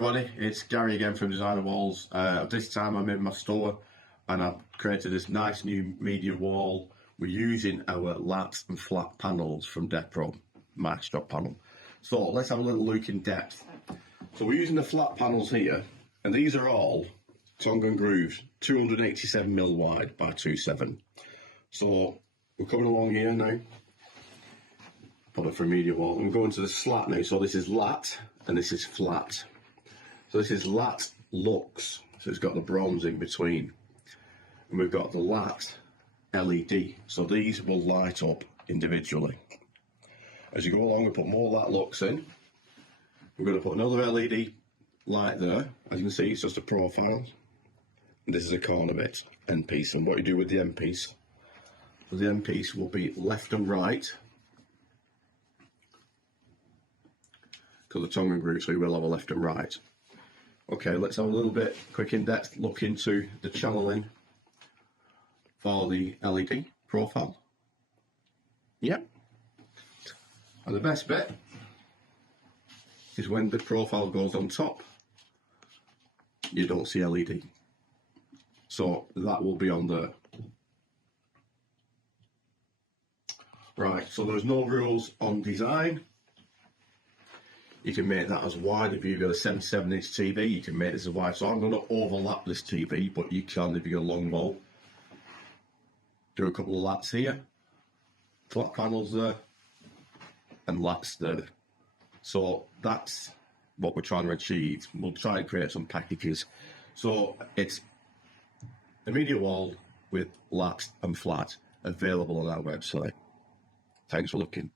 Everybody, it's Gary again from Designer Walls. This time I'm in my store and I've created this nice new media wall. We're using our Latt and flatt panels from Depro maestro panel. So let's have a little look in depth. So we're using the flat panels here, and these are all tongue and grooves, 287mm wide by 2.7. So we're coming along here now. Probably for a media wall. I'm going to the slat now. So this is Latt and this is flatt. So this is Latt Lux, so it's got the bronze in between. And we've got the Latt LED, so these will light up individually. As you go along, we put more Latt Lux in. We're going to put another LED light there. As you can see, it's just a profile. And this is a corner bit, end piece. And what you do with the end piece, well, the end piece will be left and right. Because the tongue and groove, so you will have a left and right. Okay, let's have a little bit quick in-depth look into the channeling for the LED profile. Yep. And the best bit is when the profile goes on top, you don't see LED. So that will be on there. Right, so there's no rules on design. You can make that as wide if you've got a 77-inch TV, you can make this as wide. So I'm going to overlap this TV, but you can if you've got a long wall. Do a couple of lats here, flat panels there, and lats there. So that's what we're trying to achieve. We'll try and create some packages. So it's a media wall with lats and flat available on our website. Thanks for looking.